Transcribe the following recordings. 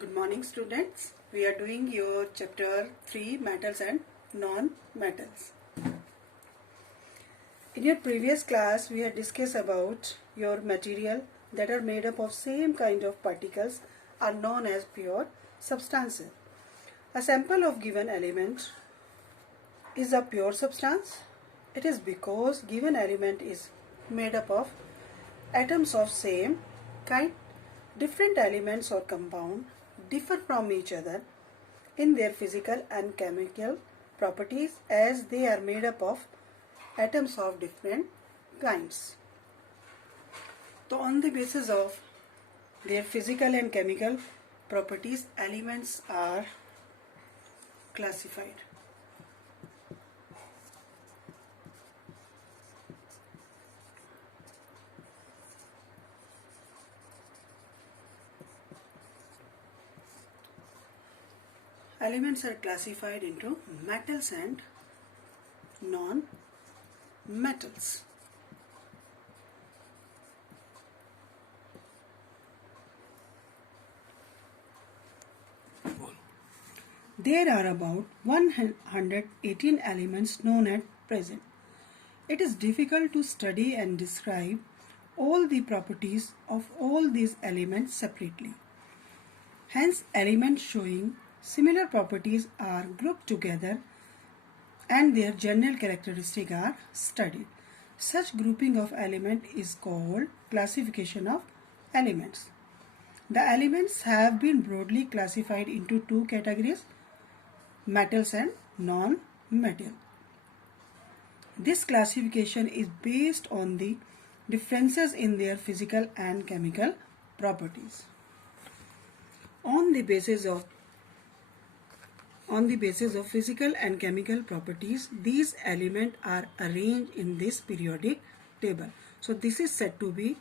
Good morning students. We are doing your chapter 3 metals and non-metals. In your previous class we had discussed about your material that are made up of same kind of particles are known as pure substances. A sample of given element is a pure substance. It is because given element is made up of atoms of same kind. Different elements or compound differ from each other in their physical and chemical properties as they are made up of atoms of different kinds. So on the basis of their physical and chemical properties, elements are classified. Elements are classified into metals and non-metals. There are about 118 elements known at present. It is difficult to study and describe all the properties of all these elements separately. Hence, elements showing similar properties are grouped together and their general characteristics are studied. Such grouping of elements is called classification of elements. The elements have been broadly classified into two categories, metals and non-metal. This classification is based on the differences in their physical and chemical properties. On the basis of physical and chemical properties, these elements are arranged in this periodic table. So this is said to be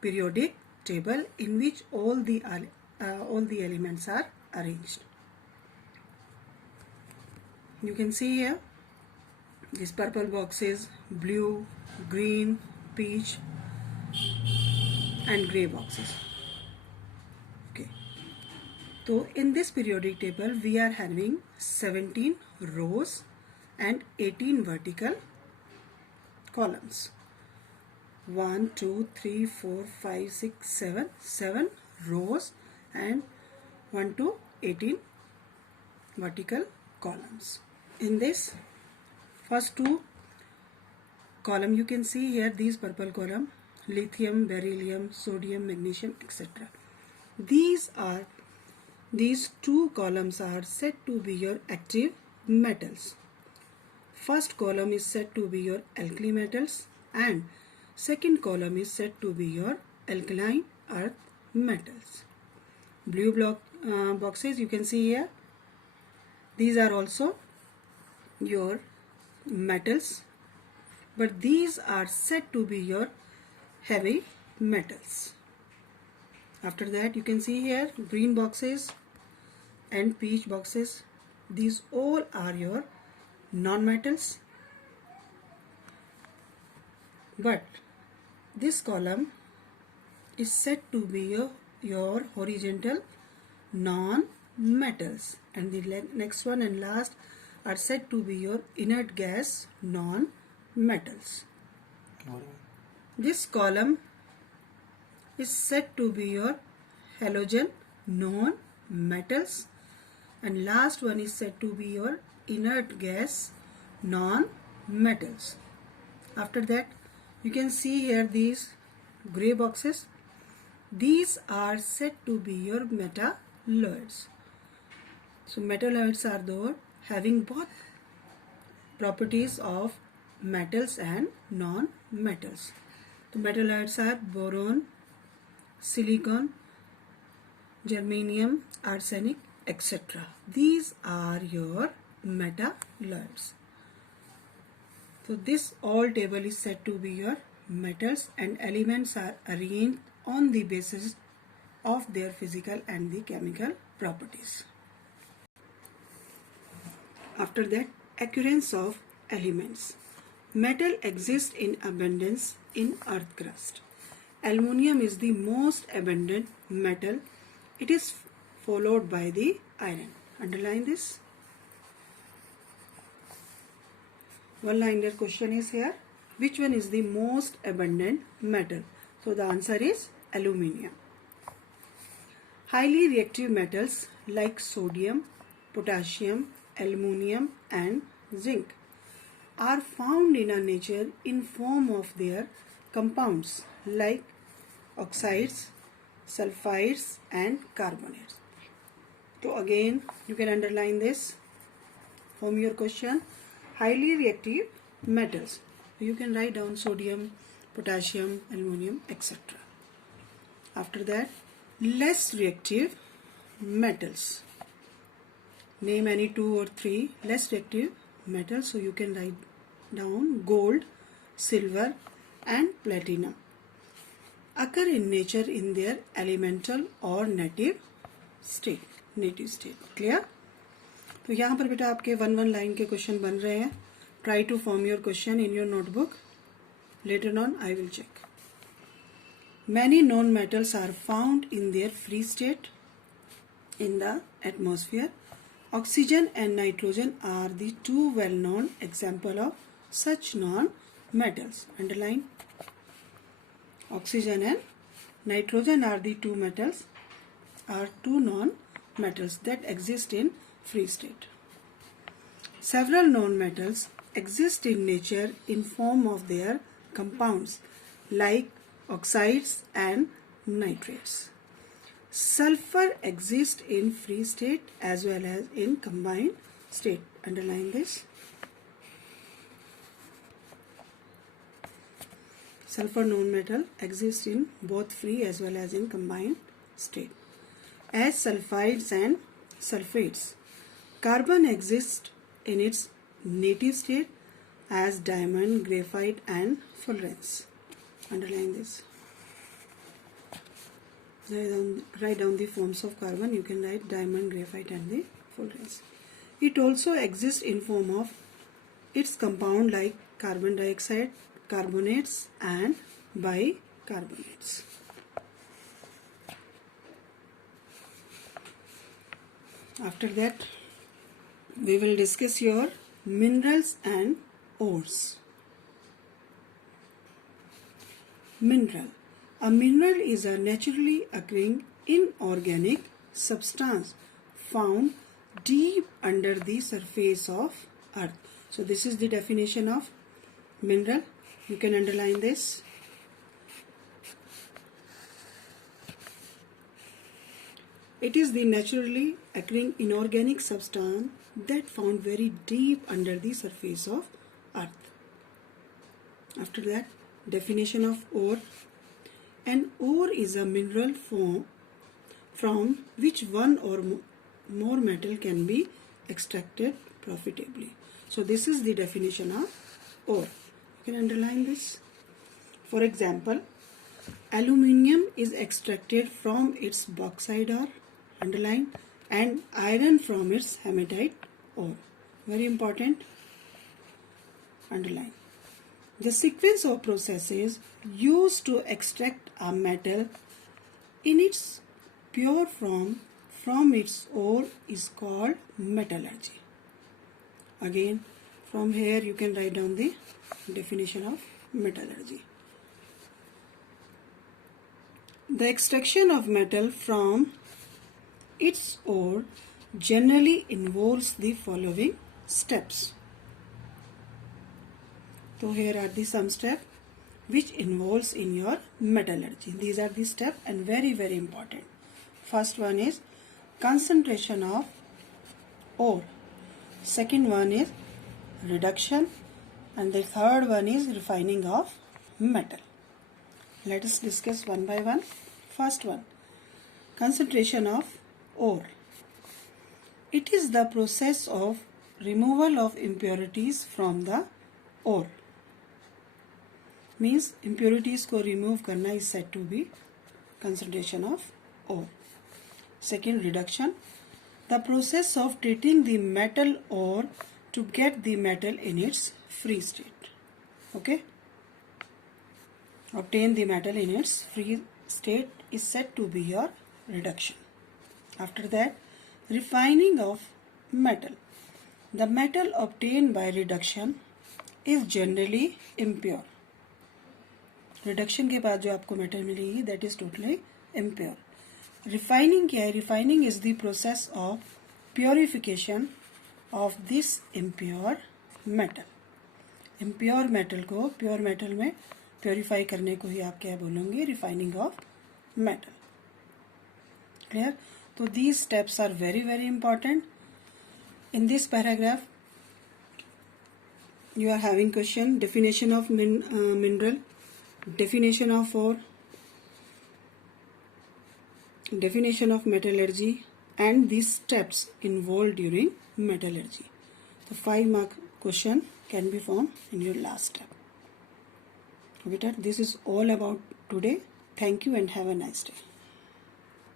periodic table in which all the elements are arranged. You can see here these purple boxes, blue, green, peach and grey boxes. Okay. So in this periodic table we are having 17 rows and 18 vertical columns. 1, 2, 3, 4, 5, 6, 7 rows and 1 to 18 vertical columns. In this first two column you can see here these purple column, lithium, beryllium, sodium, magnesium, etc. These two columns are said to be your active metals. First column is said to be your alkali metals and second column is said to be your alkaline earth metals. Blue boxes you can see here. These are also your metals, but these are said to be your heavy metals. After that you can see here green boxes and peach boxes. These all are your non-metals, but this column is said to be your horizontal non-metals, and the next one and last are said to be your inert gas non-metals. This column is said to be your halogen non-metals, and last one is said to be your inert gas non-metals. After that you can see here these grey boxes. These are said to be your metalloids. So metalloids are those having both properties of metals and non-metals. The metalloids are boron, silicon, germanium, arsenic, etc. These are your metalloids. So this all table is said to be your metals, and elements are arranged on the basis of their physical and the chemical properties. After that, occurrence of elements. Metal exists in abundance in earth crust. Aluminium is the most abundant metal. It is followed by the iron. Underline this. One liner question is here. Which one is the most abundant metal? So the answer is aluminium. Highly reactive metals like sodium, potassium, aluminium and zinc are found in our nature in form of their compounds like oxides, sulfides and carbonates. So again you can underline this from your question. Highly reactive metals. You can write down sodium, potassium, aluminium, etc. After that, less reactive metals. Name any 2 or 3 less reactive metals. So you can write down gold, silver and platinum. Occur in nature in their elemental or native state. Clear? तो यहाँ पर बेटा आपके 1 line के question बन रहे हैं. Try to form your question in your notebook. Later on I will check. Many known metals are found in their free state in the atmosphere. Oxygen and nitrogen are the 2 well-known examples of such non-metals. Underline. Oxygen and nitrogen are the 2 non-metals that exist in free state. Several known metals exist in nature in form of their compounds like oxides and nitrates. Sulfur exists in free state as well as in combined state. Underline this. Sulfur known metal exists in both free as well as in combined state. As sulfides and sulfates, carbon exists in its native state as diamond, graphite and fullerenes. Underline this. Write down the forms of carbon. You can write diamond, graphite and the fullerenes. It also exists in form of its compound like carbon dioxide, carbonates and bicarbonates. After that, we will discuss your minerals and ores. Mineral. A mineral is a naturally occurring inorganic substance found deep under the surface of earth. So this is the definition of mineral. You can underline this. It is the naturally occurring inorganic substance that found very deep under the surface of earth. After that, definition of ore. An ore is a mineral form from which one or more metal can be extracted profitably. So this is the definition of ore. You can underline this. For example, aluminium is extracted from its bauxite ore, underline, and iron from its hematite ore. Very important. Underline. The sequence of processes used to extract a metal in its pure form from its ore is called metallurgy. Again, from here you can write down the definition of metallurgy. The extraction of metal from its ore generally involves the following steps. So here are the some steps which involves in your metallurgy. These are the steps and very important. First one is concentration of ore. Second one is reduction, and the third one is refining of metal. Let us discuss one by one. First one, concentration of ore. It is the process of removal of impurities from the ore. Means impurities को remove करना is said to be concentration of ore. Second, reduction. The process of treating the metal ore to get the metal in its free state. Okay. Obtain the metal in its free state is said to be your reduction. After that, refining of metal. The metal obtained by reduction is generally impure. Reduction के बाद जो आपको metal मिलेगी that is totally impure. Refining क्या है? Refining is the process of purification of this impure metal. Impure metal को pure metal में purify करने को ही आप क्या बोलोगे? Refining of metal. Clear? So these steps are very important. In this paragraph, you are having question: definition of mineral, definition of ore, definition of metallurgy, and these steps involved during metallurgy. The 5-mark question can be found in your last step. Okay, this is all about today. Thank you and have a nice day.